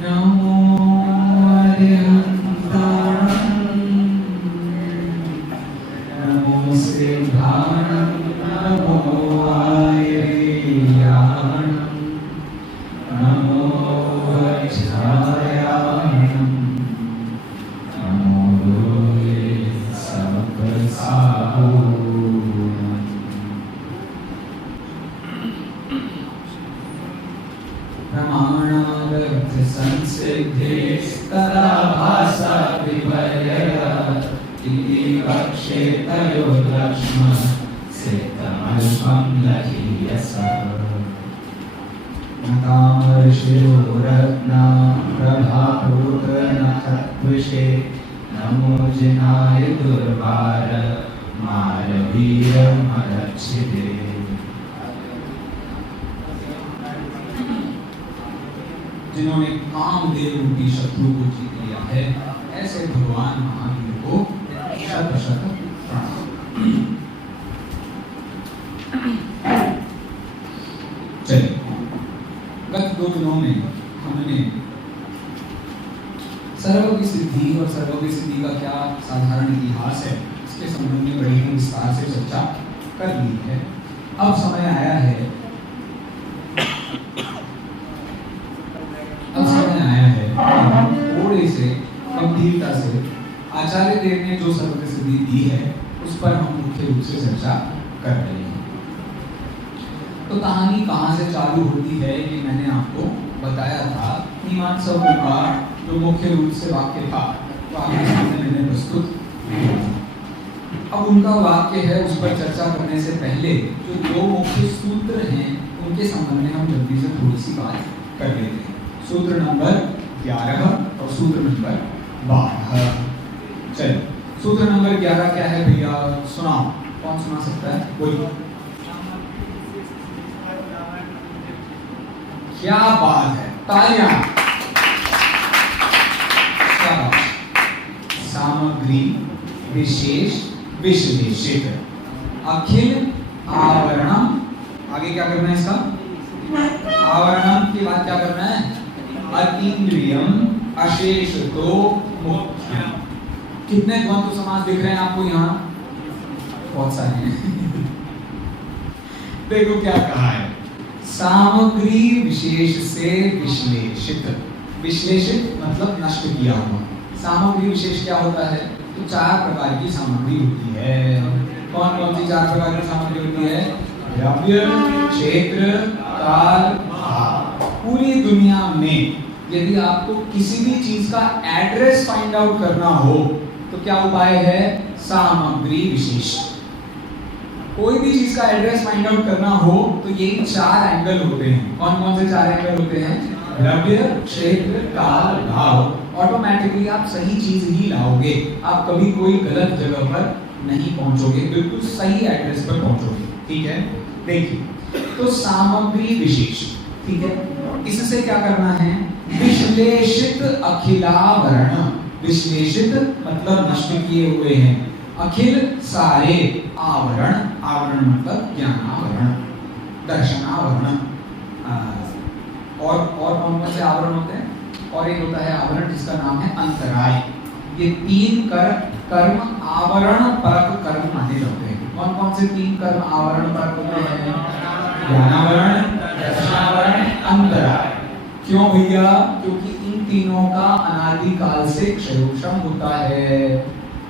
नमो अरिहन्ताणं नमो सिद्धाणं नमो आयर्याणं नमो वज्रायाणं नमो लोले सप्तसाहूणम्। प्रमाणादर्थ संसिद्धे तदा भासा विपर्यया इति वक्ष्येतयो लक्ष्मण सिद्धमल्पं लहीयसा। नतामर्षिरोरत्ना प्रभापूतनखद्विषे नमो जिनाय दुर्वार मारवीरमरक्षिते। जिन्होंने कामदेव रूपी शत्रु को जीत लिया है, ऐसे भगवान महावीर को शत शत प्रणाम। चलिए, गत 2 दिनों में हमने सर्व की सिद्धि और सर्व की सिद्धि का क्या साधारण इतिहास है, इसके संबंध में बड़ी ही विस्तार से चर्चा कर ली है। अब समय आया है थोड़े से गंभीरता से आचार्य देव ने जो सर्व सिद्धि दी है उस पर हम मुख्य रूप से चर्चा कर रहे हैं। तो कहानी कहाँ से चालू होती है ये मैंने आपको बताया था। मीमांसा का जो मुख्य रूप से वाक्य था वो आपके सामने मैंने प्रस्तुत किया। अब उनका वाक्य है, उस पर चर्चा करने से पहले जो 2 मुख्य सूत्र हैं उनके संबंध में हम जल्दी से थोड़ी सी बात कर लेते हैं। सूत्र नंबर 11 और सूत्र नंबर 12। चलिए, सूत्र नंबर 11 क्या है भैया, सुनाओ, कौन सुना सकता है? बोलिए। क्या बात है, तालियां। सामग्री विशेष विश्लेषित अखिल आवरणम, आगे क्या करना है इसका? आवरणम के बाद क्या करना है? अतीन्द्रियम अशेष तो मुख्यम। कितने द्वंद्व समास दिख रहे हैं आपको यहाँ? बहुत सारे हैं। देखो क्या कहा है, सामग्री विशेष से विश्लेषित। विश्लेषित मतलब नष्ट किया हुआ। सामग्री विशेष क्या होता है? तो 4 प्रकार की सामग्री होती है। कौन कौन सी 4 प्रकार की सामग्री होती है? द्रव्य, क्षेत्र, काल, भाव। पूरी दुनिया में यदि आपको किसी भी चीज का एड्रेस फाइंड आउट करना हो तो क्या उपाय है? सामग्री विशेष। कोई भी चीज का एड्रेस फाइंड आउट करना हो तो यही 4 एंगल होते हैं। कौन कौन से 4 एंगल होते हैं? द्रव्य, क्षेत्र, काल, भाव। ऑटोमेटिकली आप सही चीज ही लाओगे, आप कभी कोई गलत जगह पर नहीं पहुंचोगे, बिल्कुल सही एड्रेस पर पहुंचोगे। ठीक है, देखिए, तो सामग्री विशेष, ठीक है, इससे क्या करना है? विश्लेषित अखिलावरण। विश्लेषित मतलब नष्ट किए हुए हैं, अखिल सारे, आवरण, आवरण मतलब ज्ञानावरण, दर्शनावरण। और कौन कौन से आवरण होते हैं? और एक होता है आवरण जिसका नाम है अंतराय। ये 3 कर्म आवरण परक कर्म माने जाते हैं। कौन कौन से 3 कर्म आवरण परक होते हैं? ज्ञानावरण, दर्शनावरण, अंतराय। क्यों भैया? क्योंकि इन तीनों का अनादिकाल से क्षयोक्षम होता है,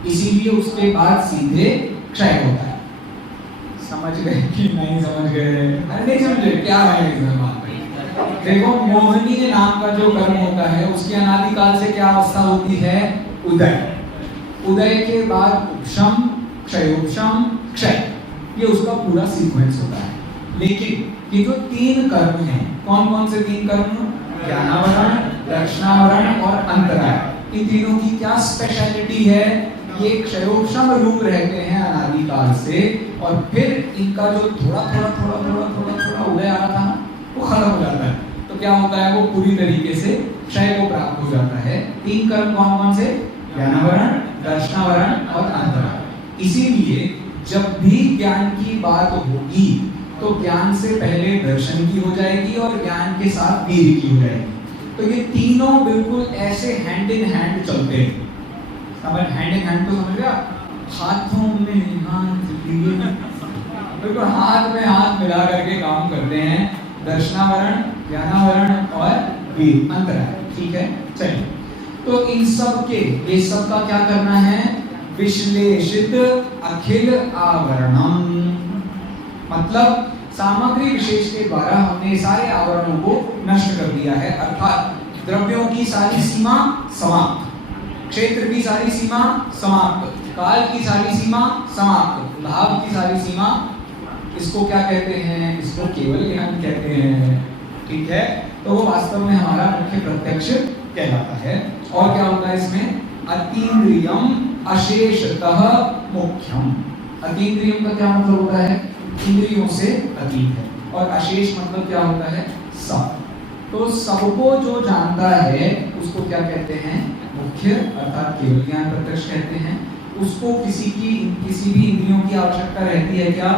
इसीलिए उसके बाद सीधे क्षय होता है। समझ गए कि नहीं समझ गए? अरे नहीं समझे, क्या है इसमें बात? देखो, मोहिनी नाम का जो कर्म होता है उसकी अनादिकाल से क्या अवस्था होती है? उदय। उदय के बाद उपशम, क्षयोपशम, क्षय, ये उसका पूरा सीक्वेंस होता है। लेकिन ये जो 3 कर्म हैं, कौन कौन से 3 कर्म? ज्ञानावरण, दर्शनावरण और अंतराय। इन तीनों की क्या स्पेशलिटी है? ये क्षयोक्षम रूप रहते हैं अनादिकाल से, और फिर इनका जो थोड़ा उदय आ रहा था वो खत्म हो जाता है, तो क्या होता है? वो पूरी तरीके से क्षय को प्राप्त हो जाता है। 3 कर्म कौन कौन से? ज्ञानावरण, दर्शनावरण और अंतराय। इसीलिए जब भी ज्ञान की बात होगी तो ज्ञान से पहले दर्शन की हो जाएगी और ज्ञान के साथ वीर की हो जाएगी। तो ये तीनों बिल्कुल ऐसे हैंड इन हैंड चलते हैं। समझ, हैंड इन हैंड तो समझ गया, हाथों में हाथ लिए बिल्कुल हाथ में हाथ मिला करके काम करते हैं। दर्शनावरण, ज्ञानावरण और वीर अंतराय। ठीक है, चलिए। तो इन सब के, ये सब का क्या करना है? विश्लेषित अखिल आवरणम, मतलब सामग्री विशेष के द्वारा हमने सारे आवरणों को नष्ट कर दिया है, अर्थात द्रव्यों की सारी सीमा समाप्त, क्षेत्र की सारी सीमा समाप्त, काल की सारी सीमा समाप्त, भाव की सारी सीमा, इसको क्या कहते हैं? इसको केवल ज्ञान कहते हैं। ठीक है, तो वो वास्तव में हमारा मुख्य प्रत्यक्ष कहलाता है। और क्या होता है इसमें? अतीन्द्रियम अशेषतः मुख्यम। अतीन्द्रियम का क्या मतलब होता है? इंद्रियों से अतीत है। और अशेष मतलब क्या होता है? सब। तो सबको जो जानता है उसको क्या कहते हैं? मुख्य, अर्थात केवल ज्ञान प्रत्यक्ष कहते हैं। उसको किसी भी इंद्रियों की आवश्यकता रहती है क्या?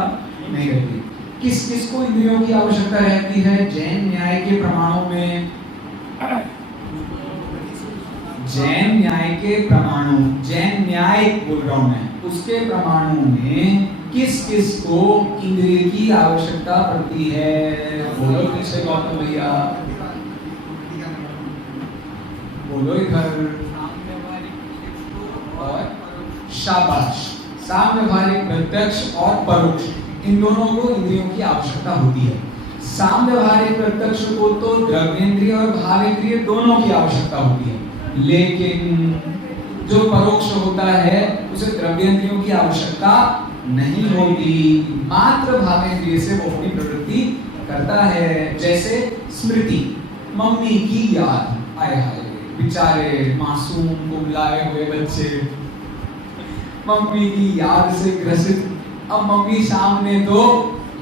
नहीं रहती। किस किस को इंद्रियों की आवश्यकता रहती है? जैन न्याय के प्रमाणों में, जैन न्याय के प्रमाणों, जैन न्याय बोल रहा हूं मैं, उसके प्रमाणों में किस किस को इंद्रिय की आवश्यकता पड़ती है? बोलो पीछे गौतम भैया, बोलो इधर। और शाबाश, सामव्यवहारिक प्रत्यक्ष और परोक्ष, इन दोनों को इंद्रियों की आवश्यकता होती है। सामव्यवहारिक प्रत्यक्ष को तो द्रव्येंद्रिय और भावेंद्रिय दोनों की आवश्यकता होती है, लेकिन जो परोक्ष होता है उसे द्रव्येंद्रियों की आवश्यकता नहीं होती, मात्र भावेंद्रिय से वो अपनी प्रवृत्ति करता है। जैसे स्मृति, मम्मी की याद, आए हाय बेचारे मासूम कुमलाए हुए बच्चे, मम्मी की याद से ग्रसित। अब मम्मी सामने तो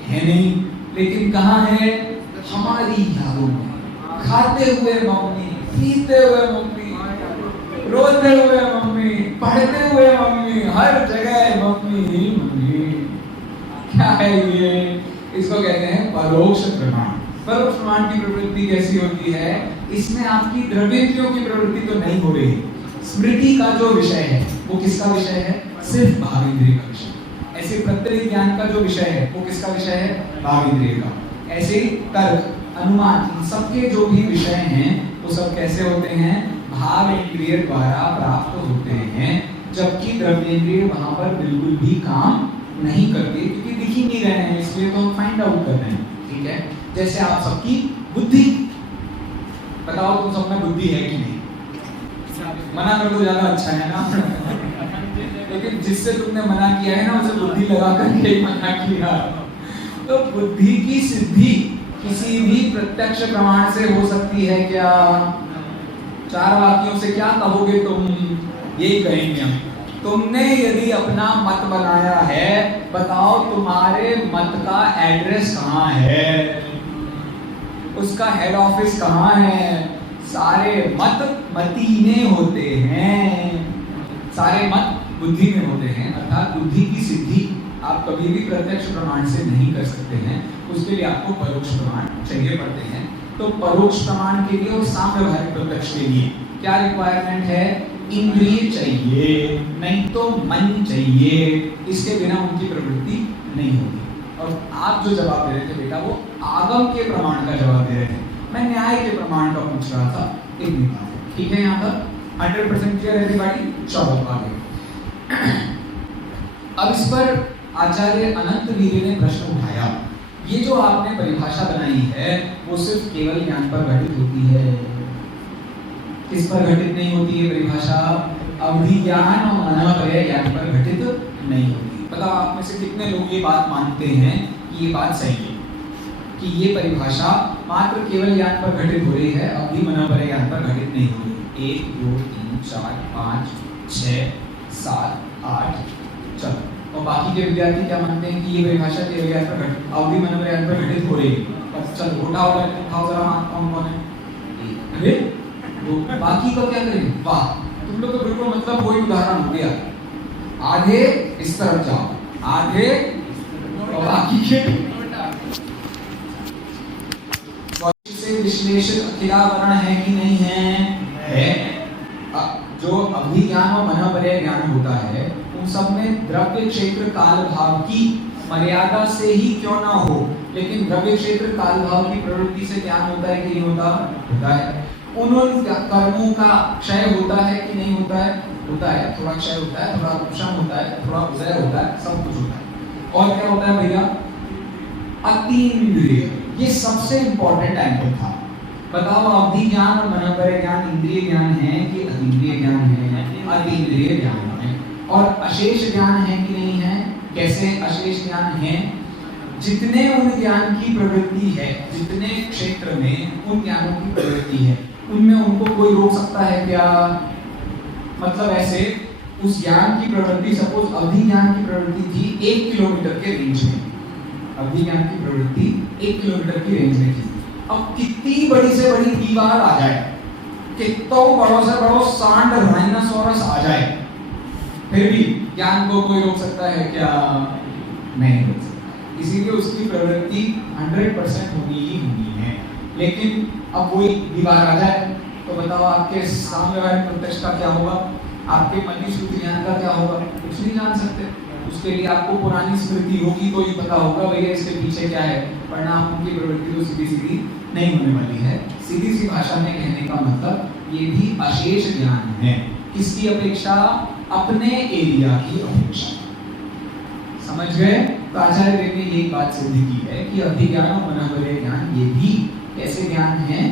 है नहीं, लेकिन कहाँ है? हमारी यादों में। खाते हुए मम्मी, पीते हुए मम्मी, रोते हुए मम्मी, पढ़ते हुए मम्मी, हर जगह मम्मी ही मम्मी। क्या है ये? इसको कहते हैं परोक्ष प्रमाण। परोक्ष प्रमाण की प्रवृत्ति कैसी होती है? इसमें आपकी द्रव्येंद्रियों की प्रवृत्ति तो नहीं हो रही। स्मृति का जो विषय है वो किसका विषय है? सिर्फ भावेंद्रिय का विषय। ऐसे प्रत्येक ज्ञान का जो विषय है वो किसका विषय है? भावेंद्रिय का। ऐसे तर्क, अनुमान, इन सबके जो भी विषय हैं वो सब कैसे होते हैं? भावेंद्रिय द्वारा प्राप्त होते हैं, जबकि द्रव्येंद्रिय वहां पर बिल्कुल भी काम नहीं करते, क्योंकि दिख ही नहीं रहे हैं, इसलिए तो हम फाइंड आउट कर रहे हैं। ठीक है, जैसे आप सबकी बुद्धि, बताओ तुम सब में बुद्धि है कि नहीं? मना कर दो, ज्यादा अच्छा है ना। लेकिन जिससे तुमने मना किया है ना, उसे बुद्धि लगा करके मना किया। तो बुद्धि की सिद्धि किसी भी प्रत्यक्ष प्रमाण से हो सकती है क्या? चार वाक्यों से क्या कहोगे तुम? यही कहेंगे हम। तुमने यदि अपना मत बनाया है, बताओ तुम्हारे मत का एड्रेस कहाँ है, उसका हेड ऑफिस कहाँ है? सारे मत मतीने होते हैं, सारे मत बुद्धि में होते हैं, अर्थात बुद्धि की सिद्धि आप कभी भी प्रत्यक्ष प्रमाण से नहीं कर सकते हैं। उसके लिए आपको परोक्ष प्रमाण चाहिए पड़ते हैं। तो परोक्ष प्रमाण के लिए और सामव्यवहारिक प्रत्यक्ष के लिए क्या रिक्वायरमेंट है? इंद्रिय चाहिए, नहीं तो मन चाहिए। इसके बिना उनकी प्रवृत्ति नहीं होगी। और आप जो जवाब दे रहे थे बेटा, वो आगम के प्रमाण का जवाब दे रहे थे, मैं न्याय के प्रमाण का पूछ रहा था। इतनी बात है, ठीक है? यहाँ तक 100% क्लियर एवरीबॉडी? चलो आगे। अब इस पर आचार्य अनंत वीर्य ने प्रश्न उठाया, ये जो आपने परिभाषा बनाई है वो सिर्फ केवल ज्ञान पर घटित होती है, किस पर घटित नहीं होती है परिभाषा? अवधि ज्ञान और मनोपर्य ज्ञान पर घटित नहीं होती। बताओ आप में से कितने लोग ये बात मानते हैं कि ये बात सही है कि ये परिभाषा मात्र केवल ज्ञान पर घटित हो रही है, अवधि मनोपर्य ज्ञान पर घटित नहीं हो रही? 1 2 3 4 5 6 7 8 चलो। और बाकी के विद्यार्थी क्या मानते हैं कि ये परिभाषा केवल ज्ञान पर घटित, अवधि मनोपर्य ज्ञान पर घटित हो रही है? चलो उठाओ जरा हाथ, कौन कौन है? तो बाकी को क्या करें? वाह, तुम लोग तो बिल्कुल मतलब कोई उदाहरण हो गया। आधे इस तरफ जाओ, आधे और बाकी के से विश्लेषण खिलावरण है कि नहीं है? है। जो अवधि ज्ञान और मनोपर्य ज्ञान होता है उन सब में द्रव्य क्षेत्र काल भाव की मर्यादा से ही क्यों ना हो, लेकिन द्रव्य क्षेत्र काल भाव की प्रवृत्ति से ज्ञान होता है कि नहीं होता? होता है। उन कर्मों का क्षय होता है कि नहीं होता है? होता है। थोड़ा क्षय होता है, थोड़ा उपशम होता है, थोड़ा उदय होता है, सब कुछ होता है। और क्या होता है भैया? अतीन्द्रिय, ये सबसे इंपॉर्टेंट एंगल था। बताओ अवधि ज्ञान और मनोपर्य ज्ञान इंद्रिय ज्ञान है कि अतीन्द्रिय ज्ञान है? अतीन्द्रिय ज्ञान है। और अशेष ज्ञान है कि नहीं है? कैसे अशेष ज्ञान है? जितने उन ज्ञान की प्रवृत्ति है, जितने क्षेत्र में उन ज्ञानों की प्रवृत्ति है, उनमें उनको कोई रोक सकता है क्या? मतलब ऐसे उस ज्ञान की प्रवृत्ति, सपोज अवधि ज्ञान की प्रवृत्ति थी 1 किलोमीटर के रेंज में, अवधि ज्ञान की प्रवृत्ति 1 किलोमीटर की रेंज में थी। अब कितनी बड़ी से बड़ी दीवार आ जाए, कितनों बड़ों से बड़ो सांड राइनोसोरस आ जाए, फिर भी ज्ञान को कोई रोक सकता है क्या? नहीं रोक सकता। इसीलिए उसकी प्रवृत्ति 100% होनी ही होनी है। लेकिन अब वही दीवार आ जाए तो बताओ आपके सामने वाले प्रत्यक्ष का क्या होगा? आपके मनी श्रुति ज्ञान का क्या होगा? कुछ नहीं जान सकते। उसके लिए आपको पुरानी स्मृति होगी तो ही पता होगा भैया इसके पीछे क्या है, वरना उनकी प्रवृत्ति तो सीधी सीधी नहीं होने वाली है। सीधी सी भाषा में कहने का मतलब ये भी अशेष ज्ञान है। किसकी अपेक्षा? अपने एरिया की अपेक्षा। समझ गए? तो आचार्य देव ने ये बात सिद्ध की है कि अवधि ज्ञान और मनोपर्य ज्ञान ये भी कैसे ज्ञान है?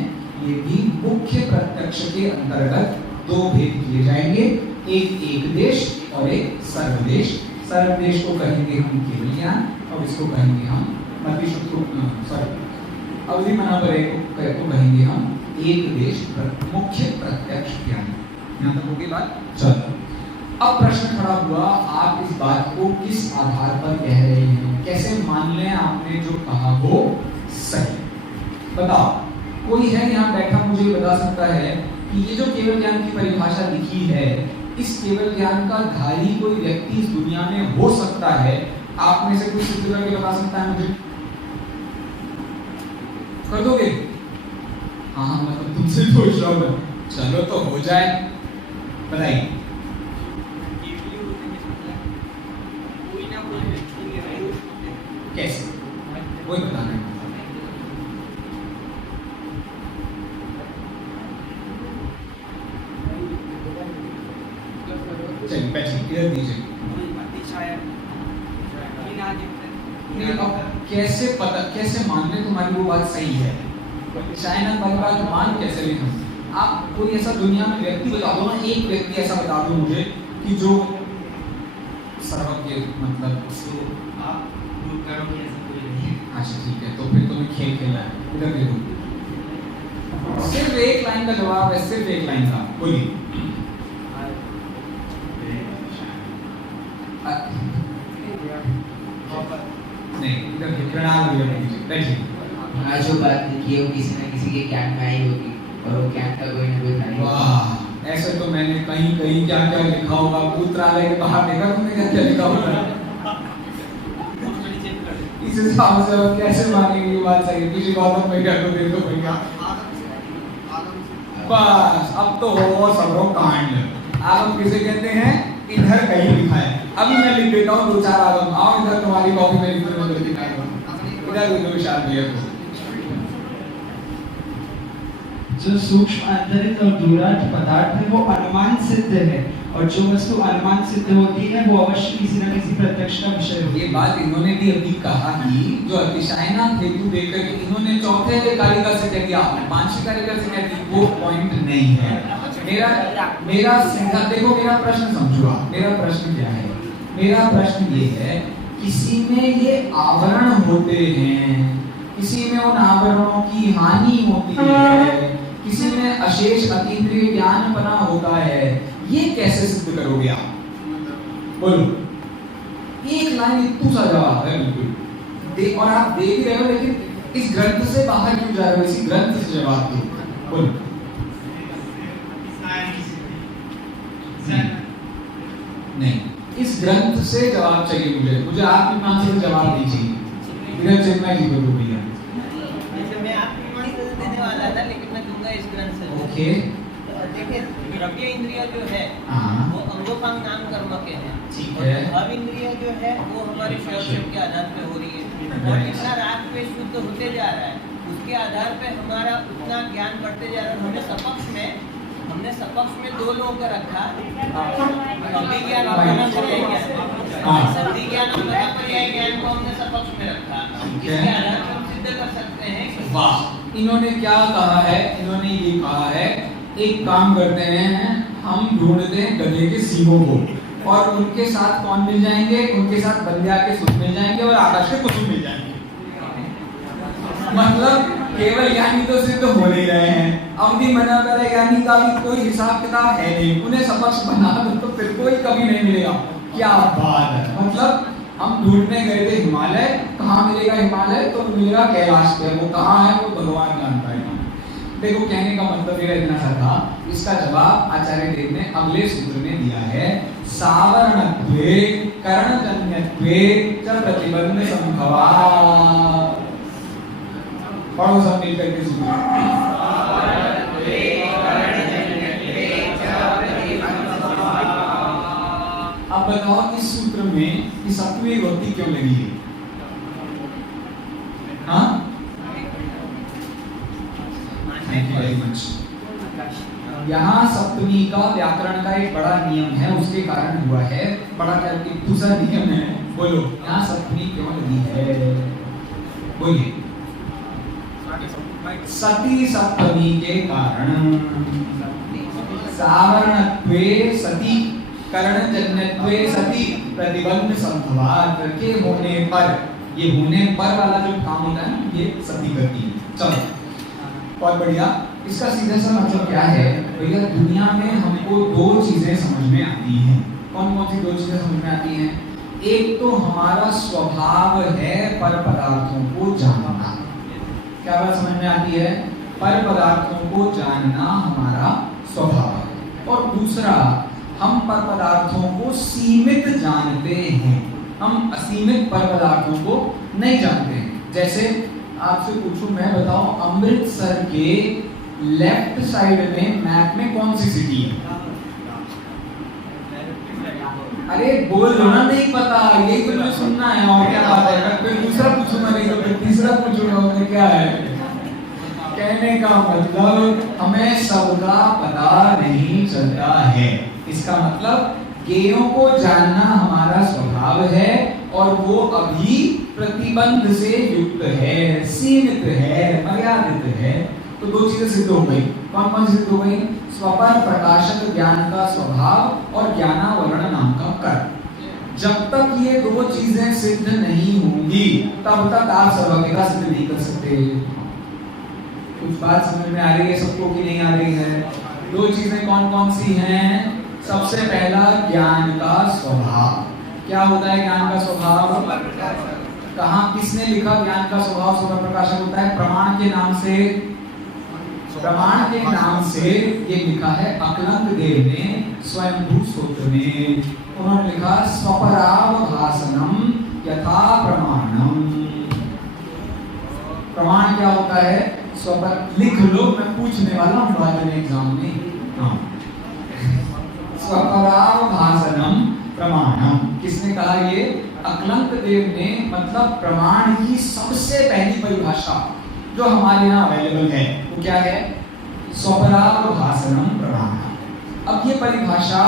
ये भी मुख्य प्रत्यक्ष के अंतर्गत दो भेद किए जाएंगे, एक एकदेश और एक सर्वदेश। सर्वदेश को कहेंगे हम केवल ज्ञान और इसको कहेंगे हम अवधि मनोपर्य को कहेंगे हम एक देश मुख्य प्रत्यक्ष ज्ञान। यहाँ तक होगी बात? चलो अब प्रश्न खड़ा हुआ, आप इस बात को किस आधार पर कह रहे हैं? कैसे मान लें आपने जो कहा वो सही? बताओ, कोई है यहाँ बैठा मुझे बता सकता है कि ये जो केवल ज्ञान की परिभाषा लिखी है, इस केवल ज्ञान का धारी कोई व्यक्ति इस दुनिया में हो सकता है? आप में से कोई सिद्ध करके बता सकता है मुझे? कर दोगे? हाँ मतलब तुमसे पूछ रहा हूँ। चलो तो हो जाए, बताइए। कैसे? वही बताना है। चलिए बैठिए, इधर दीजिए। कैसे पता, कैसे मान लें तुम्हारी वो बात सही है? चाइना वाली बात मान कैसे लें हम? आप कोई ऐसा दुनिया में व्यक्ति बता दो ना, एक व्यक्ति ऐसा बता दो मुझे कि जो सर्वज्ञ, मतलब आप अच्छा ठीक है, तो फिर तुम्हें खेल खेलना है। इधर देखो, सिर्फ एक लाइन का जवाब है, सिर्फ एक लाइन का, बोलिए। नहीं, इधर प्रणाम बैठिए। जो बात लिखी है वो किसी न किसी के ज्ञान में आई होगी और वो ज्ञान का कोई ना कोई कार्य। वाह, ऐसे तो मैंने कहीं कहीं क्या क्या लिखा होगा, पुत्रालय के बाहर देखा तुमने क्या क्या लिखा होगा? इस हिसाब से अब कैसे मानेंगे ये बात सही? किसी गौतम भैया को दे दो भैया, बस अब तो हो सबरो कांड। आगम किसे कहते हैं? इधर कहीं लिखा है, अभी मैं लिख देता हूँ 2-4 आगम। आओ इधर, तुम्हारी कॉपी में लिख दो, इधर दो विशाल भैया को। जो सूक्ष्म अंतरित और दूरांत पदार्थ है वो अनुमान सिद्ध है, और जो वस्तु अनुमान सिद्ध होती है वो अवश्य किसी न किसी प्रत्यक्ष का विषय होती है। ये बात इन्होंने भी अभी कहा कि जो अतिशयना हेतु देकर के इन्होंने चौथे कारिका से कह दिया, पांचवी कारिका से कह दिया, वो पॉइंट नहीं है। मेरा सीधा देखो, मेरा प्रश्न समझो। मेरा प्रश्न क्या है? मेरा प्रश्न ये है, किसी में ये आवरण होते हैं, किसी में उन आवरणों की हानि होती है, किसी में अशेष अतीन्द्रिय ज्ञान बना होता है, ये कैसे सिद्ध करोगे आप? बोलो। एक लाइन इतना सा जवाब है बिल्कुल, और आप दे भी रहे हो, लेकिन इस ग्रंथ से बाहर क्यों जा रहे हो? इसी ग्रंथ से जवाब दो। बोलो। नहीं, इस ग्रंथ से जवाब चाहिए मुझे आपकी मान से जवाब दीजिए। इधर चिन्मय जी को भैया। मैं आपकी मान से देने वाला था, लेकिन मैं देखिए देखिए द्रव्य इंद्रिय जो है हाँ वो अंगोपांग नाम कर्म के हैं। ठीक और है। भाव इंद्रिय जो है वो हमारे शौर्य के आधार पे हो रही है और जितना राग पे शुद्ध होते जा रहा है उसके आधार पे हमारा उतना ज्ञान बढ़ते जा रहा है। हमने सपक्ष में दो लोगों का रखा, संधि ज्ञान और पर्याय ज्ञान। संधि ज्ञान और पर्याय ज्ञान को हमने सपक्ष में रखा। इसके आधार पर हम सिद्ध कर सकते हैं कि वाह, इन्होंने क्या कहा है? इन्होंने ये कहा है एक काम करते हैं, हम ढूंढते हैं गधे के सींगों को और उनके साथ कौन मिल जाएंगे? उनके साथ बंध्या के सुख मिल जाएंगे और आकाश के कुसुम मिल जाएंगे। मतलब केवल ज्ञानी तो सिद्ध हो नहीं रहे हैं, अवधि मना करे ज्ञानी का भी कोई हिसाब किताब है नहीं, उन्हें सपक्ष बना दो तो फिर कोई कभी नहीं मिलेगा। क्या बात है! मतलब हम ढूंढने गए थे हिमालय, कहाँ मिलेगा हिमालय? तो मिलेगा कैलाश पे, वो कहाँ है वो भगवान जानता है। देखो कहने का मतलब मेरा इतना सा था, इसका जवाब आचार्य देव ने अगले सूत्र में दिया है, सावरणत्वे करणजन्यत्वे च प्रतिबंध संभवात्। पढ़ो सब मिलकर के सूत्र। अब बताओ इस सूत्र में इस सप्तमी विभक्ति क्यों लगी है? हाँ, थैंक यू वेरी मच। यहाँ सप्तमी का व्याकरण का एक बड़ा नियम है, उसके कारण हुआ है। बड़ा करके दूसरा नियम है, बोलो यहाँ सप्तमी क्यों लगी है? बोलिए। सती सप्तमी के कारण, सावरणत्वे सती करणजन्यत्वे सती प्रतिबंध संभवात् के होने पर, ये होने पर वाला जो काम होता है ना, ये सती करती है। चलो बहुत बढ़िया। इसका सीधा सा मतलब क्या है भैया? दुनिया में हमको दो चीजें समझ में आती हैं। कौन कौन सी दो चीजें समझ में आती हैं? एक तो हमारा स्वभाव है पर पदार्थों को जानना। क्या बात समझ में आती है? पर पदार्थों को जानना हमारा स्वभाव है। और दूसरा, हम पर पदार्थों को सीमित जानते हैं, हम असीमित पर पदार्थों को नहीं जानते हैं। जैसे आपसे पूछूं मैं, बताओ अमृतसर के लेफ्ट साइड में मैप में कौन सी सिटी है? अरे बोल लो ना, नहीं पता, यही तो मुझे सुनना है। और क्या बात है? मैं कोई दूसरा पूछूंगा नहीं तो फिर तीसरा पूछूंगा, उसमें क्या है? कहने का मतलब हमें सबका पता नहीं चलता है। इसका मतलब ज्ञेयों को जानना हमारा स्वभाव है और वो अभी प्रतिबंध से युक्त है, सीमित है, मर्यादित है। तो दो चीजें सिद्ध हो गई। कौन कौन सिद्ध हो गई? स्वपर प्रकाशक ज्ञान का स्वभाव और ज्ञानावरण नाम का कर्म। जब तक ये दो चीजें सिद्ध नहीं होंगी तब तक आप सर्वज्ञता सिद्ध नहीं कर सकते। कुछ बात समझ में आ रही है सबको कि नहीं आ रही है? दो चीजें कौन कौन सी हैं? सबसे पहला ज्ञान का स्वभाव। क्या होता है ज्ञान का स्वभाव? कहाँ किसने लिखा ज्ञान का स्वभाव स्वपर प्रकाशक होता है? प्रमाण के नाम से, प्रमाण के नाम से ये लिखा है अकलंक देव ने स्वयंभू सूत्र में। उन्होंने लिखा स्वपरावभासनम यथा प्रमाणम। प्रमाण क्या होता है? स्वपर लिख लो, मैं पूछने वाला हूँ बाद में एग्जाम में। हाँ, स्वपरावभासनम प्रमाणम। किसने कहा ये? अकलंक देव ने। मतलब प्रमाण की सबसे पहली परिभाषा जो हमारे यहाँ अवेलेबल है वो क्या है? स्वपरावभासनम प्रमाणम। अब ये परिभाषा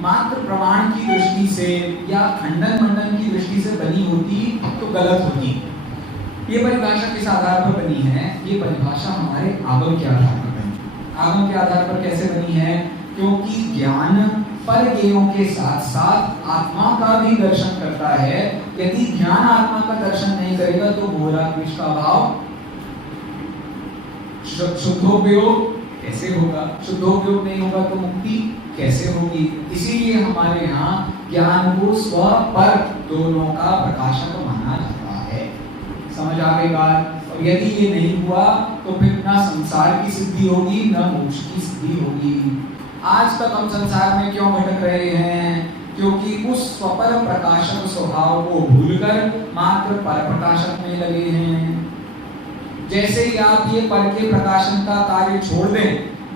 मात्र प्रमाण की दृष्टि से या खंडन मंडन की दृष्टि से बनी होती तो गलत होती। ये परिभाषा किस आधार पर बनी है? ये परिभाषा हमारे आगम के आधार पर बनी। आगम के आधार पर कैसे बनी है? क्योंकि ज्ञान पर ज्ञेयों के साथ साथ आत्मा का भी दर्शन करता है। यदि ज्ञान आत्मा का दर्शन नहीं करेगा तो घोरा विष का भाव शुद्धोपयोग कैसे होगा? शुद्धोपयोग नहीं होगा तो मुक्ति कैसे होगी? इसीलिए हमारे यहाँ ज्ञान को स्व पर दोनों का प्रकाशक माना जाता है। समझ आ गई बात? और यदि ये नहीं हुआ तो फिर ना संसार की सिद्धि होगी ना मोक्ष की सिद्धि होगी। आज तक हम संसार में क्यों भटक रहे हैं? क्योंकि उस स्वपर प्रकाशक स्वभाव को भूलकर मात्र पर प्रकाशक में लगे हैं। जैसे ही आप ये पर के प्रकाशन का कार्य छोड़ दें,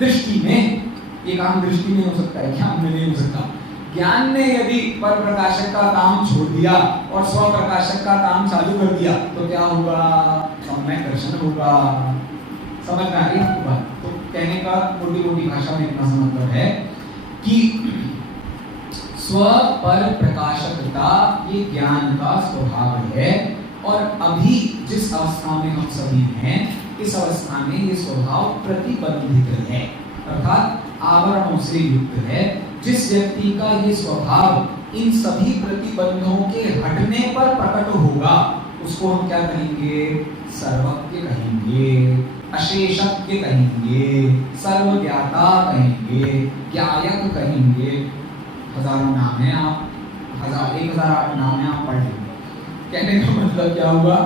दृष्टि में, ये काम दृष्टि में हो सकता है, ज्ञान में नहीं हो सकता। ज्ञान ने यदि पर प्रकाशक का काम छोड़ दिया और स्व प्रकाशक का काम चालू कर दिया तो क्या होगा? सम्यक दर्शन होगा। समझ में आ रही है आपको बात? तो कहने का मोटी मोटी भाषा में इतना मतलब है कि स्व पर प्रकाशकता ये ज्ञान का स्वभाव है, और अभी जिस अवस्था में हम सभी हैं, इस अवस्था में ये स्वभाव प्रतिबंधित है, अर्थात आवरणों से युक्त है। जिस व्यक्ति का ये स्वभाव इन सभी प्रतिबंधों के हटने पर प्रकट होगा, उसको हम क्या कहेंगे? सर्वज्ञ कहेंगे, अशेषज्ञ कहेंगे, सर्वज्ञाता कहेंगे, ज्ञायक कहेंगे। हजारों नाम है, आप 1008 नाम है, आप पढ़ लेंगे। कहने का मतलब क्या हुआ?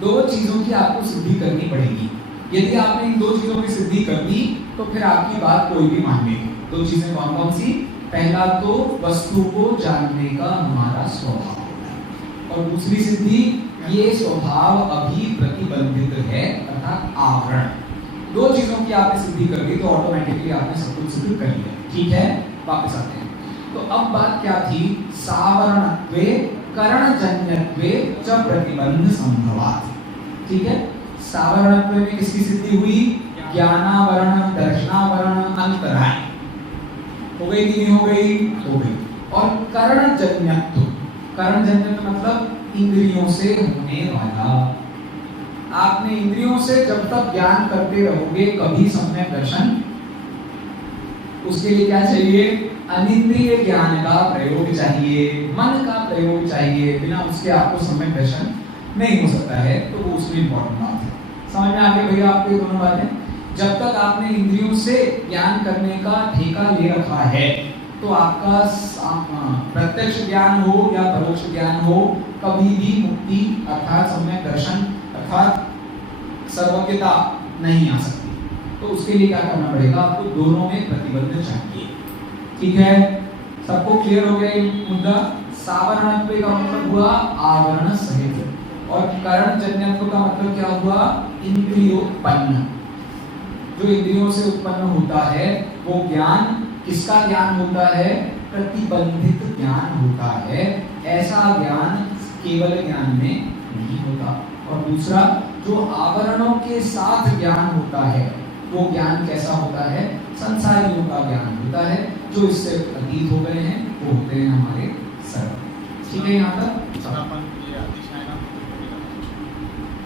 दो चीजों की आपको सिद्धि करनी पड़ेगी। यदि आपने इन दो चीजों की सिद्धि कर दी तो फिर आपकी बात कोई भी मान लेगा। दो चीजें कौन कौन सी? पहला तो वस्तु को जानने का हमारा स्वभाव, और दूसरी सिद्धि ये स्वभाव अभी प्रतिबंधित है, अर्थात आवरण। दो चीजों की आपने सिद्धि कर दी तो ऑटोमेटिकली आपने सब कुछ सिद्ध कर लिया। ठीक है, वापस आते हैं। तो अब बात क्या थी? सावरणत्वे करणजन्यत्वे च प्रतिबंध संभवात्। ठीक है, सावरणत्व में किसकी सिद्धि हुई? ज्ञानावरण, दर्शनावरण, अंतराय। हो गई कि नहीं हो गई? हो गई। और करणजन्यत्व, करणजन्यत्व मतलब इंद्रियों से होने वाला। आपने इंद्रियों से जब तक ज्ञान करते रहोगे कभी सम्यक दर्शन, उसके लिए क्या चाहिए? अनिंद्रिय ज्ञान का प्रयोग चाहिए, मन का प्रयोग चाहिए। बिना उसके आपको सम्यक दर्शन नहीं हो सकता है। तो वो उसमें इंपॉर्टेंट बात है। समझ में आ गई भैया आपको ये दोनों बातें? जब तक आपने इंद्रियों से ज्ञान करने का ठेका ले रखा है तो आपका प्रत्यक्ष ज्ञान हो या परोक्ष ज्ञान हो, कभी भी मुक्ति अर्थात सम्यक दर्शन अर्थात सर्वज्ञता नहीं आ सकती। तो उसके लिए क्या करना पड़ेगा? आपको दोनों में प्रतिबंध चाहिए। ठीक है, सबको क्लियर हो गया ये मुद्दा? सावरणत्व का मतलब हुआ आवरण सहित, और करणजन्यत्व का मतलब क्या हुआ? इंद्रियोत्पन्न। जो इंद्रियों से उत्पन्न होता है वो ज्ञान किसका ज्ञान होता है? प्रतिबंधित ज्ञान होता है। ऐसा ज्ञान केवल ज्ञान में नहीं होता। और दूसरा, जो आवरणों के साथ ज्ञान होता है वो ज्ञान कैसा होता है? संसारियों का ज्ञान होता है, जो इससे अतीत हो गए हैं, वो होते हैं हमारे सर्व। ठीक है यहाँ तक?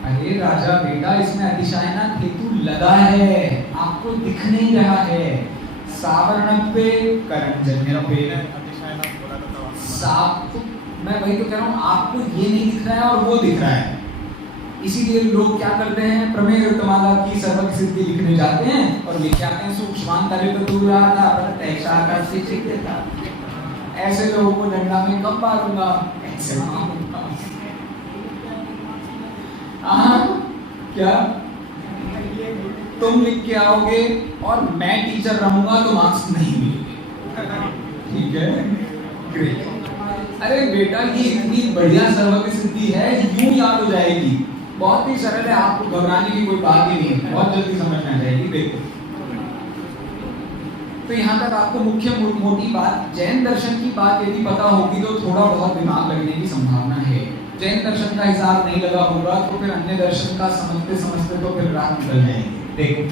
अरे राजा बेटा, इसमें अतिशायना हेतु लगा है, आपको दिख नहीं रहा है। सावरणत्वे करणजन्यत्वे, मैं वही तो कह रहा हूँ, आपको ये नहीं दिख रहा है और वो दिख रहा है। इसीलिए लोग क्या करते हैं? प्रमेय रत्नमाला की सर्वज्ञ सिद्धि लिखने जाते हैं और लिख आते हैं सूक्ष्मांतरे तो दूर रहा था प्रत्यक्षाकार से ठीक देता। ऐसे लोगों को डंडा में कब मारूंगा? ऐसे मारूंगा। क्या तुम लिख के आओगे और मैं टीचर रहूंगा तो मार्क्स नहीं मिलेंगे। ठीक है, ग्रेट। अरे बेटा, ये इतनी बढ़िया सर्वज्ञ सिद्धि है, यूं याद हो जाएगी। बहुत ही सरल है, आपको घबराने की कोई बात ही नहीं है, बहुत जल्दी समझ में आ जाएगी। देखो, तो यहाँ तक आपको मुख्य मोटी बात, जैन दर्शन की बात यदि पता होगी तो थोड़ा बहुत दिमाग लगने की संभावना है। जैन दर्शन का हिसाब नहीं लगा होगा तो फिर अन्य दर्शन का समझते समझते तो फिर रात निकल जाएगी। देखो,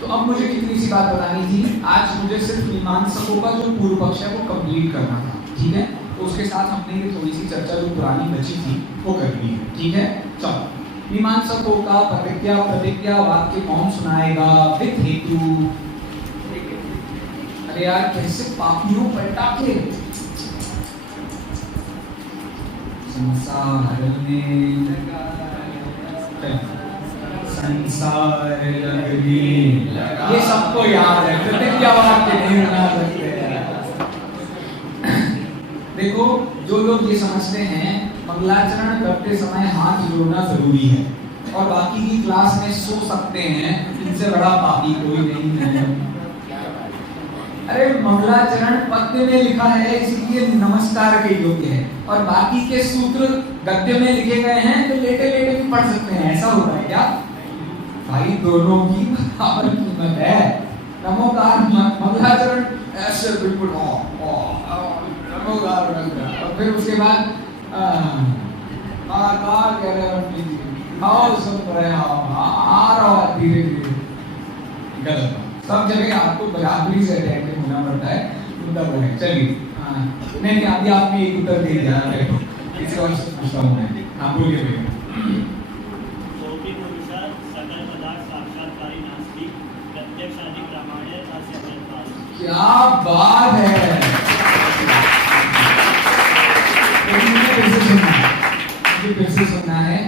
तो अब मुझे कितनी सी बात बतानी थी। आज मुझे सिर्फ मीमांसकों का जो पूर्व पक्ष है वो कंप्लीट करना था। ठीक है, तो उसके साथ हमने ये थोड़ी सी चर्चा जो पुरानी बची थी वो करनी है। ठीक है, चलो। मीमांसकों का प्रतिज्ञा वाक्य कौन सुनाएगा? विद हेतु। अरे यार, कैसे पापियों पलटाके संसार में संसार लगने लगा। ये सबको याद है, प्रतिज्ञा वाक्य नहीं बना सकते। देखो, जो लोग ये समझते हैं मंगलाचरण करते समय हाथ जोड़ना जरूरी है और बाकी की क्लास में सो सकते हैं, इनसे बड़ा पापी कोई नहीं है। अरे, मंगलाचरण पद्य में लिखा है इसलिए नमस्कार के योग्य है, और बाकी के सूत्र गद्य में लिखे गए हैं तो लेटे लेटे भी पढ़ सकते हैं। ऐसा होता है क्या भाई? दोनों की बराबर कीमत है। नमोकार मंगलाचरण ऐसे बिल्कुल नमोकार और फिर उसके बाद कह रहे हैं आओ सुन रहे हैं आ रहा है धीरे धीरे गलत सब जगह आपको बराबरी से अटेंटिव होना पड़ता है उत्तर बोले चलिए नहीं अभी आपने एक उत्तर दे दिया इसका पूछता हूँ मैं हाँ बोलिए भैया क्या बात है मुझे फिर से सुनना है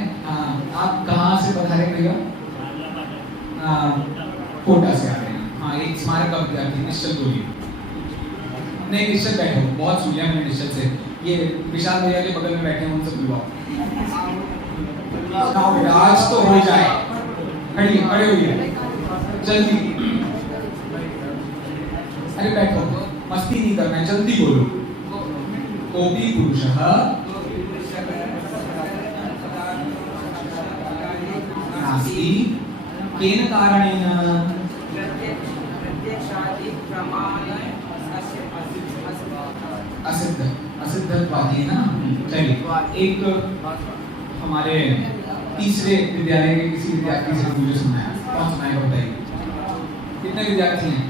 आप कहाँ से पधारे भैया कोटा से आ रहे हैं हाँ एक स्मारक का विद्यार्थी निश्चल बोलिए नहीं निश्चल बैठो बहुत सुन लिया मैंने निश्चल से ये विशाल भैया के बगल में बैठे हैं उनसे बुलवाओ आज तो हो जाए खड़े होइए जल्दी अरे बैठो मस्ती नहीं करना है जल्दी बोलो कोपी पुरुषः नास्ति केन कारणेन असिद्धत्वादेन चलिए एक हमारे तीसरे विद्यालय के किसी विद्यार्थी से मुझे सुनाया कौन सुनाएगा बताइए कितने विद्यार्थी हैं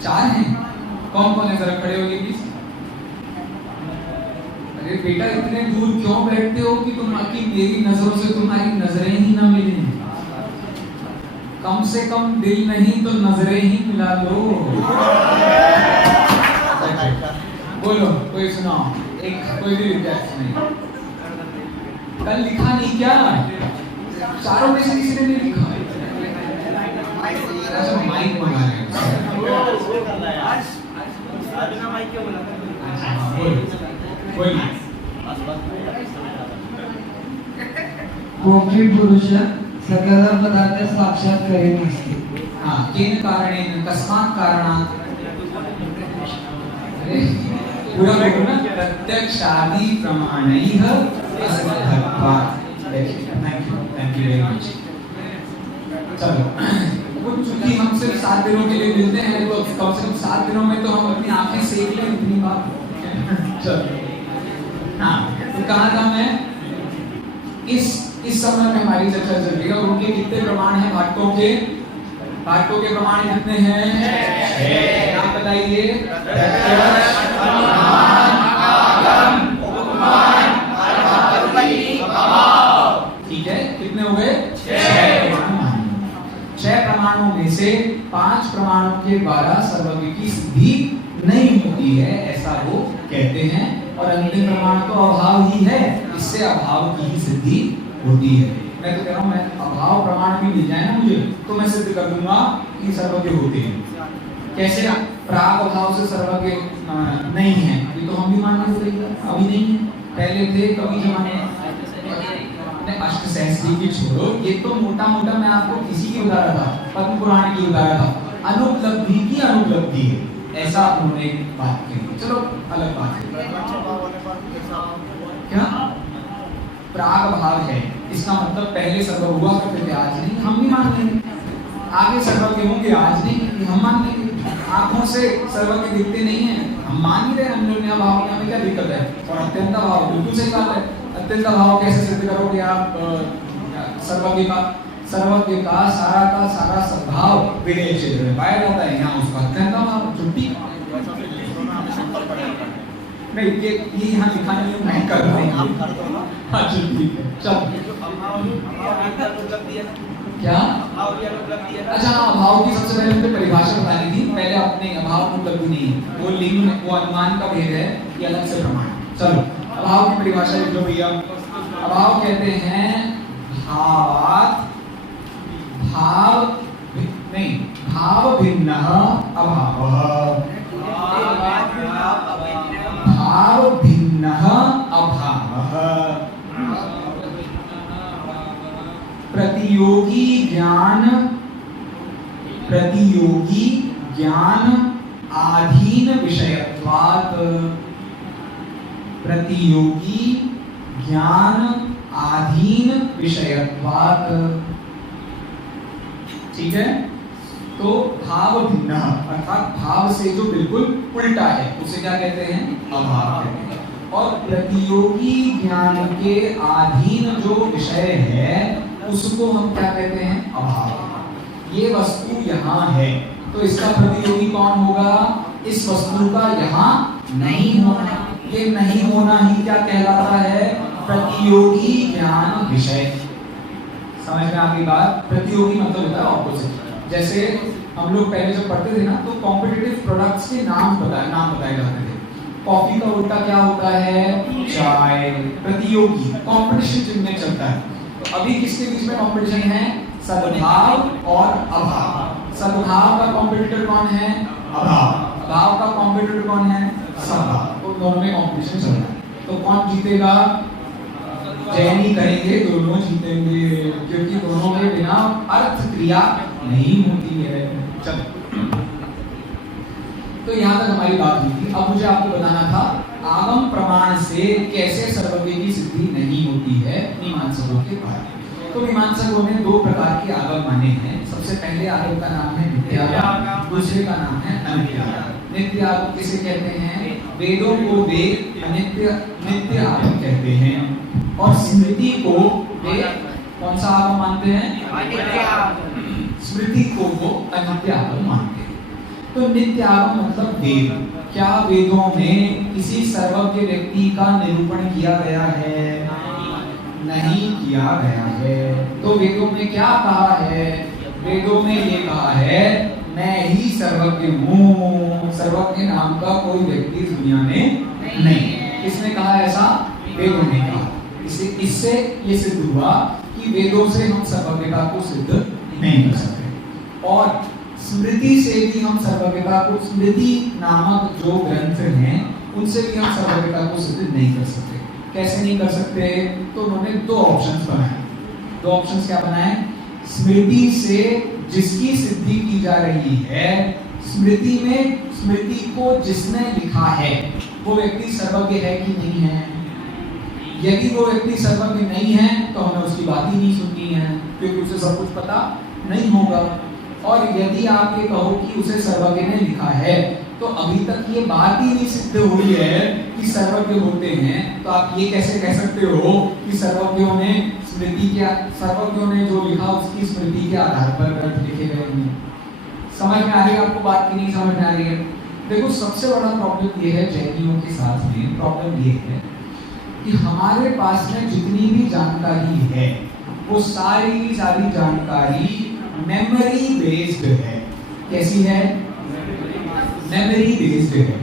चार हैं कौन कौन है जरा खड़े होइए प्लीज अरे बेटा इतने दूर क्यों बैठते हो कि तुम्हारी मेरी नजरों से तुम्हारी नजरें ही ना मिले कम से कम दिल नहीं तो नजरें ही मिला लो बोलो कोई सुनाओ एक कोई भी विद्यार्थी नहीं कल लिखा नहीं क्या चारों में से किसी ने नहीं लिखा अच्छा माइक मंगा रहे हैं कोपी पुरुष सकल पदार्थ साक्षात करेनस्ति हाँ केन कारणेन कस्मात् कारणात् अरे पूरा बोलो ना प्रत्यक्षादि प्रमाणैः असिद्धत्वात् थैंक यू वेरी मच चलो वो चूंकि हम सिर्फ 7 दिनों के लिए मिलते हैं तो कम से कम 7 दिनों में तो हम अपनी आंखें सेक लें इतनी बात चलो हाँ तो कहा था मैं इस समय में हमारी चर्चा चल रही है और उनके कितने प्रमाण हैं भाटकों के प्रमाण कितने हैं 6 आप बताइए ठीक है कितने हो गए 6 प्रमाणों में से 5 प्रमाणों के द्वारा सर्वज्ञ की सिद्धि नहीं होती है ऐसा वो कहते हैं और अंतिम प्रमाण तो अभाव ही है इससे अभाव की ही सिद्धि होती है मैं तो कह रहा हूँ मैं अभाव प्रमाण भी मिल जाए ना मुझे तो मैं सिद्ध कर दूंगा कि सर्वज्ञ होते हैं कैसे प्राग अभाव से सर्वज्ञ नहीं है ये तो हम भी मानते थे अभी नहीं है पहले थे कभी जमाने अष्ट सहस्री की छोड़ो ये तो मोटा मोटा मैं आपको किसी की बता रहा था पद्म पुराण की बता रहा था अनुपलब्धि की अनुपलब्धि है ऐसा उन्होंने बात की चलो अलग बात है क्या प्राग भाव है इसका मतलब पहले सर्व हुआ करते थे आज नहीं हम भी मान लेंगे आगे सर्वज्ञ होंगे आज नहीं हम मान लेंगे आंखों से सर्वज्ञ दिखते नहीं है हम मान ही रहे अन्योन्य भाव में क्या दिक्कत है और अत्यंत भाव बिल्कुल सही बात है अत्यंत भाव कैसे सिद्ध करोगे आप सर्वज्ञ का सारा सद्भाव विनय क्षेत्र में पाया जाता है यहाँ उसका अत्यंत भाव छुट्टी नहीं ये यहाँ लिखा नहीं मैं कर रहा हूँ हाँ ठीक है चल क्या अच्छा अभाव की सबसे पहले मुझे परिभाषा बतानी थी पहले अपने अभाव उपलब्धि नहीं वो लिंग वो अनुमान का भेद है ये अलग से प्रमाण चलो अभाव की परिभाषा लिख लो भैया अभाव कहते हैं भाव भिन्न अभाव भाव भिन्न अभाव प्रतियोगी ज्ञान आधीन विषयत्वात् प्रतियोगी ज्ञान आधीन विषयत्वात् ठीक है तो तो भाव भिन्न अर्थात भाव से जो बिल्कुल उल्टा है उसे क्या कहते हैं? अभाव कहते हैं। और प्रतियोगी ज्ञान के अधीन जो विषय है उसको हम क्या कहते हैं? अभाव। ये वस्तु यहाँ है तो इसका प्रतियोगी कौन होगा? इस वस्तु का यहाँ नहीं होना। ये नहीं होना ही क्या कहलाता है? प्रतियोगी ज्ञान विषय। समझ में आ गई बात? प्रतियोगी मतलब होता है ऑपोजिट। जैसे हम लोग पहले जब पढ़ते थे ना तो कॉम्पिटिटिव प्रोडक्ट्स के नाम बताए जाते थे। कॉफी का उल्टा क्या होता है? चाय। प्रतियोगी कंपटीशन जिनमें चलता है। तो अभी किसके बीच में कंपटीशन है? सद्भाव और अभाव। सद्भाव का कॉम्पिटिटर कौन है? अभाव। अभाव का कॉम्पिटिटर कौन है? सद्भाव। तो दोनों में कंपटीशन चल रहा है। तो कौन जीतेगा? जैनी कहेंगे दोनों जीतेंगे क्योंकि दोनों के बिना अर्थ क्रिया नहीं होती है। चलो, तो यहाँ तक हमारी बात हुई थी। अब मुझे आपको बताना था आगम प्रमाण से कैसे सर्वज्ञ की सिद्धि नहीं होती है मीमांसकों के बारे में। तो मीमांसकों ने दो प्रकार के आगम माने हैं। सबसे पहले आगम का नाम है नित्यागम, दूसरे का नाम है अनित्यागम। नित्यागम किसे कहते हैं? वेदों को वेद नित्य आगम कहते हैं और स्मृति को वे कौन सा आगम मानते हैं? अनित्यागम। स्मृति को वो अनित्यागम मानते हैं। तो नित्य आगम मतलब वेद। क्या वेदों में किसी सर्वज्ञ व्यक्ति का निरूपण किया गया है? नहीं किया गया है। तो वेदों में क्या कहा है? वेदों में ये कहा है मैं ही सर्वज्ञ हूँ। सर्वज्ञ नाम का कोई व्यक्ति दुनिया में नहीं। किसने कहा ऐसा? वेदों ने कहा। इससे ये सिद्ध हुआ कि वेदों से हम सर्वज्ञता को सिद्ध नहीं कर सकते और स्मृति से भी हम सर्वज्ञता को, स्मृति नामक जो ग्रंथ हैं उनसे भी हम सर्वज्ञता को सिद्ध नहीं कर सकते। कैसे नहीं कर सकते? तो उन्होंने दो ऑप्शंस बनाए। दो ऑप्शंस क्या बनाए? स्मृति से जिसकी सिद्धि की जा रही है, स्मृति में स्मृति को जिसने लिखा है वो व्यक्ति सर्वज्ञ है कि नहीं है। यदि वो व्यक्ति सर्वज्ञ नहीं है तो हमें उसकी बात ही नहीं सुननी है क्योंकि उसे सब कुछ पता नहीं होगा। और यदि आप ये कहो कि उसे सर्वज्ञ ने लिखा है तो अभी तक ये बात ही नहीं सिद्ध हुई है कि सर्वज्ञ होते हैं, तो आप ये कैसे कह सकते हो कि सर्वज्ञों ने सर्वज्ञों ने जो लिखा उसकी स्मृति के आधार पर ग्रंथ लिखे गए हैं। समझ में आ रही है आपको बात की नहीं समझ में आ रही है? देखो, सबसे बड़ा प्रॉब्लम ये है जैनियों के साथ में, प्रॉब्लम ये है कि हमारे पास में जितनी भी जानकारी है वो सारी की सारी जानकारी मेमोरी बेस्ड है। कैसी है? मेमोरी बेस्ड है।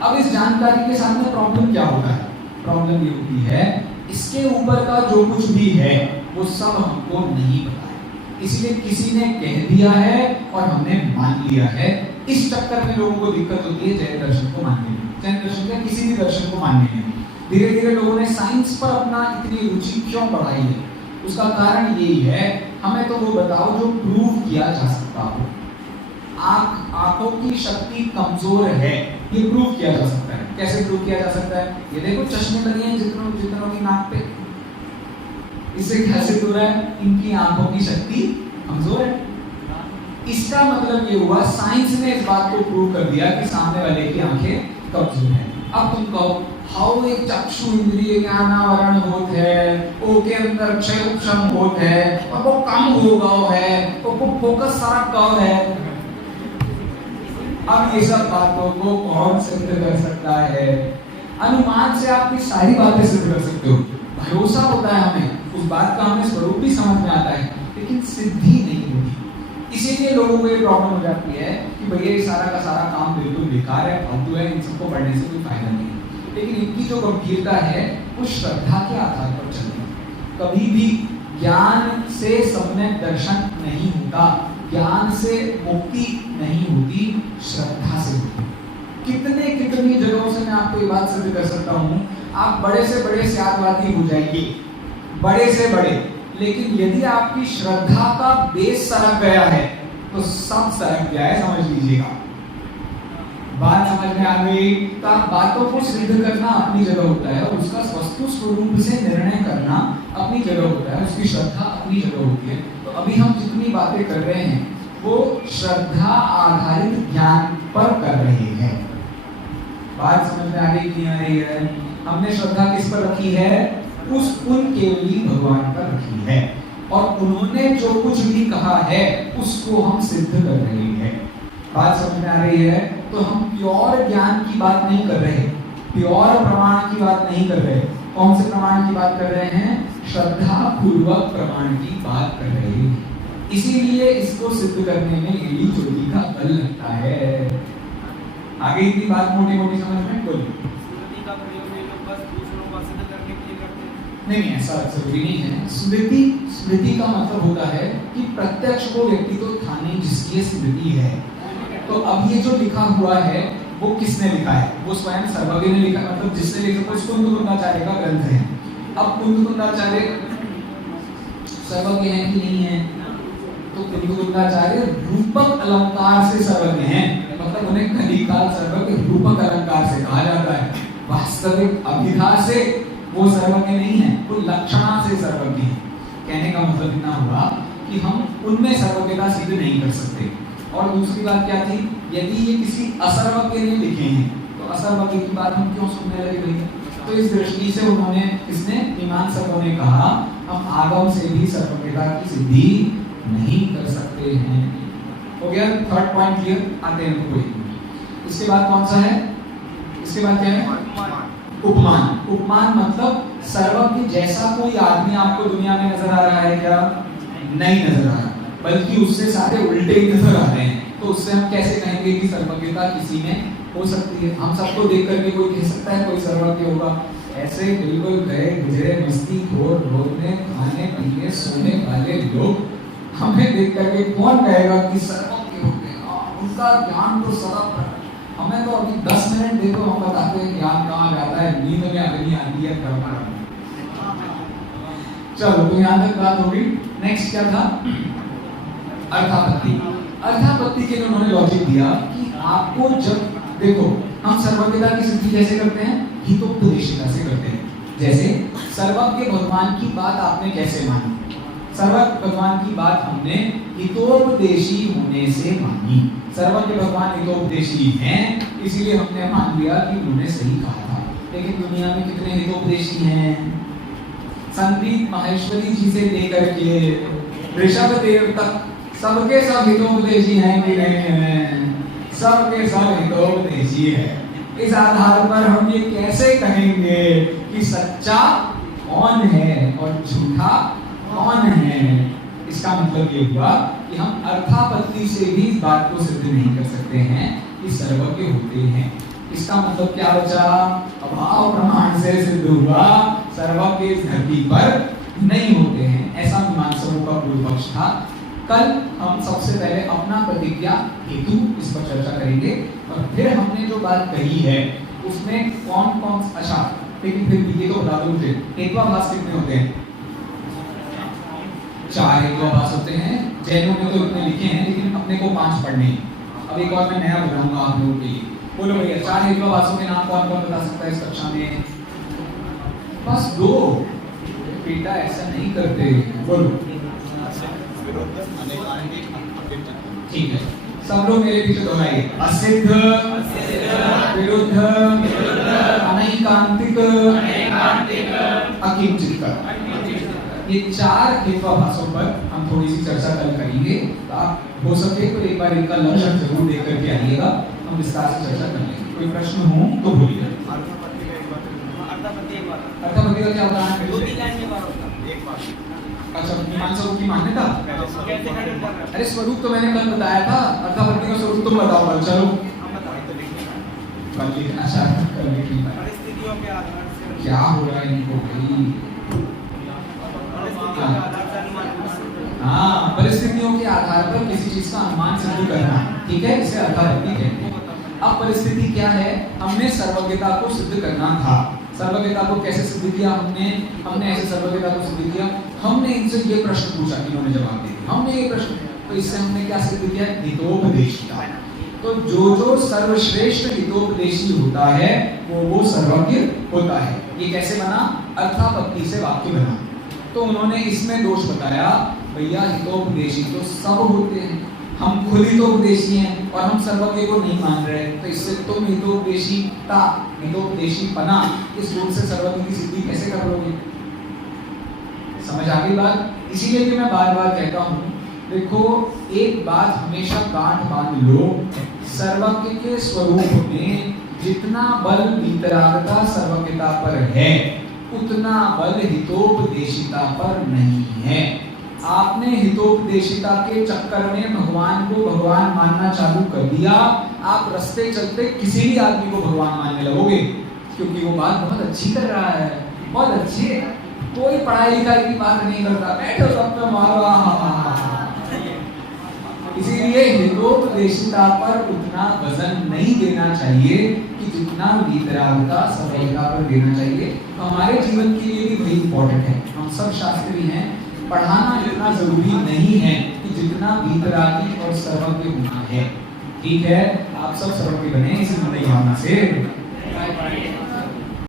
अब इस जानकारी के साथ में प्रॉब्लम क्या होता है? प्रॉब्लम ये होती है इसके ऊपर का जो कुछ भी है वो सब हमको नहीं पता है, इसलिए किसी ने कह दिया है और हमने मान लिया है। इस चक्कर में लोगों को दिक्कत होती है जैन दर्शन को मानने में, जैन दर्शन का किसी भी दर्शन को मानने में। धीरे धीरे लोगों ने साइंस पर अपना इतनी रुचि क्यों बढ़ाई है? उसका कारण यही है, हमें तो वो बताओ जो प्रूव किया जा सकता हो। आंखों की शक्ति कमजोर है, ये प्रूव किया जा सकता है। कैसे प्रूव किया जा सकता है? ये देखो चश्मे लगे हैं जितनों की नाक पे, इससे क्या सिद्ध हो रहा है? इनकी आंखों की शक्ति कमजोर है। इसका मतलब ये हुआ साइंस ने इस बात को प्रूव कर दिया कि सामने वाले की आंखें कमजोर है। अब तुम कहो हाउ एक चक्षु इंद्रिय ज्ञानावरण होत है, ओके अंदर क्षय उपशम होत है और वो कम हो गया है, तो वो फोकस सारा कम है। अब ये सब बातों को कौन सिद्ध कर सकता है? अनुमान से आप की सारी बातें सिद्ध कर सकते हो, भरोसा होता है हमें, उस बात का हमें स्वरूप भी समझ में आता है, लेकिन सिद्धि नहीं होती। इसीलिए लोगों को ये प्रॉब्लम हो जाती है कि भैया ये सारा का सारा काम बिल्कुल बेकार है, फालतू है, इन सबको पढ़ने से कोई फायदा नहीं है। लेकिन इनकी जो गंभीरता है वो श्रद्धा के आधार पर चलती है। कभी भी ज्ञान से सम्यक दर्शन नहीं होता, ज्ञान से मुक्ति नहीं होती, श्रद्धा से होती। कितनी जगहों से मैं आपको ये बात सिद्ध कर सकता हूँ, आप बड़े से बड़े स्यादवादी हो जाएंगे, बड़े से बड़े, लेकिन यदि आपकी श्रद्धा का बेस सरक गया है तो सब सरक गया है, समझ लीजिएगा। बात समझ में आ गई? तो आप बातों को सिद्ध करना अपनी जगह होता है और उसका वस्तु स्वरूप से निर्णय करना अपनी जगह होता है, उसकी श्रद्धा अपनी जगह होती है। तो अभी हम जितनी बातें कर रहे हैं वो श्रद्धा आधारित ज्ञान पर कर रहे हैं। बात समझ में आ रही नहीं आ रही है? हमने श्रद्धा किस पर रखी है? उन केवली भगवान पर रखी है, और उन्होंने जो कुछ भी कहा है उसको हम सिद्ध कर रहे हैं। बात समझ में आ रही है? तो हम प्योर ज्ञान की बात नहीं कर रहे, प्योर प्रमाण की बात नहीं कर रहे। कौन से प्रमाण की बात कर रहे हैं? श्रद्धा पूर्वक प्रमाण की बात कर रहे हैं। इसीलिए इसको सिद्ध करने में एड़ी चोटी का बल लगता है। आगे इतनी बात मोटी मोटी समझ में बोलिए। नहीं, ऐसा जरूरी नहीं है। स्मृति का मतलब होता है कि प्रत्यक्ष वो व्यक्ति तो था नहीं जिसकी स्मृति है। तो अब ये जो लिखा हुआ है वो किसने लिखा है? वो स्वयं सर्वज्ञ ने लिखा, मतलब जिसने लिखा वो कुंदकुंदाचार्य का ग्रंथ है। अब कुंदकुंदाचार्य सर्वज्ञ है कि नहीं है? तो कुंदकुंदाचार्य रूपक अलंकार से सर्वज्ञ हैं, मतलब उन्हें कलिकाल सर्वज्ञ रूपक अलंकार से कहा जाता है। वास्तविक अभिधा से वो सर्वज्ञ नहीं है, वो लक्षणा से सर्वज्ञ है। कहने का मतलब इतना हुआ कि हम उनमें सर्वज्ञता सिद्ध नहीं कर सकते। और दूसरी बात क्या थी? यदि ये किसी असर्वज्ञ ने लिखे हैं तो असर्वज्ञ की बात हम क्यों सुनने लगे भैया? तो इस दृष्टि से उन्होंने, इसने मीमांसकों ने कहा हम आगम से भी सर्वज्ञता की सिद्धि नहीं कर सकते हैं। हो गया थर्ड पॉइंट क्लियर? आते हैं कोई। इसके बाद कौन सा है? इसके बाद क्या है? उपमान। उपमान मतलब सर्वज्ञ जैसा कोई आदमी आपको दुनिया में नजर आ रहा है क्या? नहीं नजर आ रहा, बल्कि उससे सारे उल्टे ही नजर आ रहे हैं। तो उससे हम कैसे कहेंगे कि सर्वज्ञता किसी में हो सकती है? हम सबको देख करके कोई कह सकता है कोई सर्वज्ञ होगा? ऐसे बिल्कुल गए गुजरे मस्ती खोर रोने खाने पीने सोने वाले लोग हमें देख करके कौन कहेगा कि सर्वज्ञ हो गए? उनका ज्ञान तो सदा, हमें तो अभी 10 मिनट देखो हम बताते हैं ज्ञान कहाँ जाता है, नींद में अग्नि आती है कर्म। चलो तो यहाँ तक बात होगी। नेक्स्ट क्या था? अर्थापत्ति। अर्थापत्ति के लिए उन्होंने लॉजिक दिया कि आपको जब देखो हम सर्वज्ञता की सिद्धि कैसे करते हैं? हितोपदेशिता से करते हैं। जैसे सर्वज्ञ भगवान की बात आपने कैसे मानी? सर्वज्ञ भगवान की बात हमने हितोपदेशी होने से मानी। सर्वज्ञ भगवान हितोपदेशी हैं, इसीलिए हमने मान लिया कि उन्होंने सही कहा था। लेकिन दुनिया में कितने हितोपदेशी हैं? संगीत माहेश्वरी जी से लेकर के ऋषभ देव तक सबके सब हितोपदेशी हैं कि नहीं हैं? सबके सब हितोपदेशी है। इस आधार पर हम ये कैसे कहेंगे कि सच्चा कौन है और झूठा कौन है? इसका मतलब ये हुआ कि हम अर्थापत्ति से भी इस बात को सिद्ध नहीं कर सकते हैं कि सर्वज्ञ होते हैं। इसका मतलब क्या बचा? अभाव प्रमाण से सिद्ध हुआ सर्वज्ञ इस धरती पर नहीं होते हैं। ऐसा मीमांसकों का पूर्व पक्ष था। कल हम सबसे पहले अपना प्रतिज्ञा हेतु इस पर चर्चा करेंगे, और फिर हमने जो बात कही है उसमें कौन कौन, अच्छा लेकिन फिर भी ये तो बता दो मुझे, हेत्वाभास कितने होते हैं? 4 हेत्वाभास होते हैं। जैनों ने तो इतने लिखे हैं, लेकिन अपने को 5 पढ़ने हैं। अब एक और मैं नया बताऊंगा आप लोगों के लिए। बोलो भैया 4 हेत्वाभासों के नाम कौन कौन बता सकता है इस कक्षा में? बस 2। बेटा ऐसा नहीं करते, बोलो। ठीक है, सब लोग मेरे पीछे दोहराइए। असिद्ध, विरुद्ध, अनैकांतिक, अकिंचित। ये 4 हेत्वाभासों पर हम थोड़ी सी चर्चा कल करेंगे। तो आप हो सके तो एक बार इनका लक्षण जरूर देख करके आइएगा, हम विस्तार से चर्चा कर लेंगे। कोई प्रश्न हो तो बोलिए। अर्थापत्ति का क्या होता है? अच्छा, मीमांसकों की मान्यता। अरे स्वरूप तो मैंने कल बताया था, अर्थापत्ति का स्वरूप तुम बताओ कल। चलो अच्छा क्या हो रहा है इनको भाई? हाँ, परिस्थितियों के आधार पर किसी चीज का अनुमान सिद्ध करना, ठीक है, इसे अर्थापत्ति कहते हैं। अब परिस्थिति क्या है? हमने सर्वज्ञता को सिद्ध करना था। सर्वज्ञता को कैसे सिद्ध किया? हमने ऐसे सर्वज्ञता को सिद्ध किया। हमने इनसे ये प्रश्न पूछा, इन्होंने जवाब दे दिया। हमने ये प्रश्न, तो इससे हमने क्या सिद्ध किया? हितोपदेशिता। तो जो सर्वश्रेष्ठ हितोपदेशी होता है वो सर्वज्ञ होता है। ये कैसे बना? अर्थापत्ति से वाक्य बना। तो उन्होंने इसमें दोष बताया, भैया हितोपदेशी तो सब होते हैं, हम खुद हितोपदेशी हैं और हम सर्वज्ञ को नहीं मान रहे, तो इससे तुम हितोपदेशीपना इस गुण से सर्वज्ञ की सिद्धि कैसे कर लोगे? समझ आ गई बात? इसीलिए कि मैं बार बार कहता हूँ, देखो एक बात हमेशा गांठ बांध लो, सर्वज्ञ के स्वरूप में जितना बल वीतरागता सर्वज्ञता पर है, उतना बल हितोपदेशिता पर नहीं है। आपने हितोपदेशिता के चक्कर में भगवान को भगवान मानना चालू कर दिया, आप रास्ते चलते किसी भी आदमी को भगवान मानने लगोगे, क्योंकि वो बात बहुत अच्छी कर रहा है, बहुत अच्छी है, कोई पढ़ाई लिखाई की बात नहीं करता, बैठो सब पे मारो। इसीलिए हितोपदेशिता पर उतना वजन नहीं देना चाहिए कि जितना वीतरागता सर्वज्ञता पर देना चाहिए। तो हमारे जीवन के लिए भी वही इंपॉर्टेंट है। हम सब शास्त्री हैं, पढ़ाना इतना जरूरी नहीं है कि जितना वीतरागी और सर्वज्ञ होना है। ठीक है, आप सब सर्वज्ञ बने इसी मन भावना से।